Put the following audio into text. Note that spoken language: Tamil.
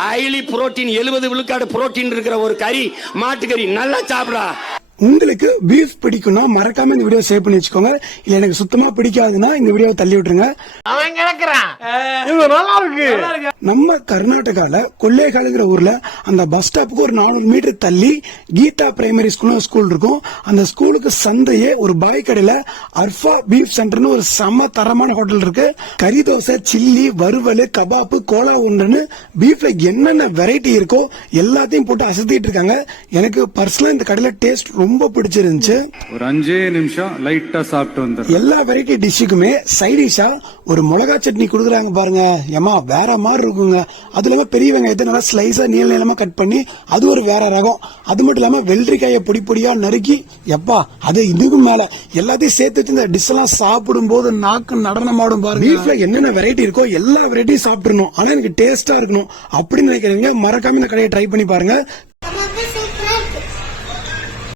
ஹைலி புரோட்டீன் 70 விழுக்காடு புரோட்டீன் இருக்கிற ஒரு கறி, மாட்டுக்கறி நல்லா சாப்பிடா. உங்களுக்கு பீஃப் பிடிக்கும்னா மறக்காம இந்த வீடியோ சேவ் பண்ணி வச்சுக்கோங்க. இல்ல எனக்கு சுத்தமா பிடிக்காதுன்னா இந்த வீடியோவை தள்ளி விட்டுருங்க. நம்ம கர்நாடகால கொல்லேகாலுங்கிற ஊர்ல அந்த பஸ் ஸ்டாப்புக்கு ஒரு 400 மீட்டர் தள்ளி கீதா பிரைமரி ஸ்கூல் இருக்கும். அந்த ஸ்கூலுக்கு சந்தையே ஒரு பாய் கடையில அர்ஃபா பீஃப் சென்டர்னு ஒரு செம தரமான ஹோட்டல் இருக்கு. கறி தோசை, சில்லி, வறுவல், கபாப்பு, கோலா உண்டுன்னு பீஃப்ல என்னென்ன வெரைட்டி இருக்கோ எல்லாத்தையும் போட்டு அசத்திட்டு இருக்காங்க. எனக்கு பர்சனலா இந்த கடையில டேஸ்ட் ரொம்ப பிடிச்சிருந்துச்சு. ஒரு 5 நிமிஷம் லைட்டா சாப்பிட்டு வந்து எல்லா வெரைட்டி டிஷ்ஷுக்குமே சைடிஷா ஒரு மிளகா சட்னி குடுக்குறாங்க பாருங்க. ஏமா வேற மாதிரி இருக்குங்க. அது இல்லாம பெரிய வெங்காயத்தை நல்லா ஸ்லைஸா நீளமா கட் பண்ணி அது ஒரு வேற ரகம். அது மட்டும் இல்லாம வெள்ளரிக்காயை பொடி பொடியா நறுக்கி எப்பா அது இதுக்கு மேல எல்லாத்தையும் சேர்த்து இந்த டிஷ் எல்லாம் சாப்பிடும் போது நாக்கு நடனமாடும் பாருங்க. பீஃப்ல என்னென்ன வெரைட்டி இருக்கோ எல்லா வெரைட்டியும் சாப்பிடணும். ஆனா எனக்கு டேஸ்டா இருக்கணும் அப்படின்னு நினைக்கிறீங்க மறக்காம இந்த கடையை ட்ரை பண்ணி பாருங்க.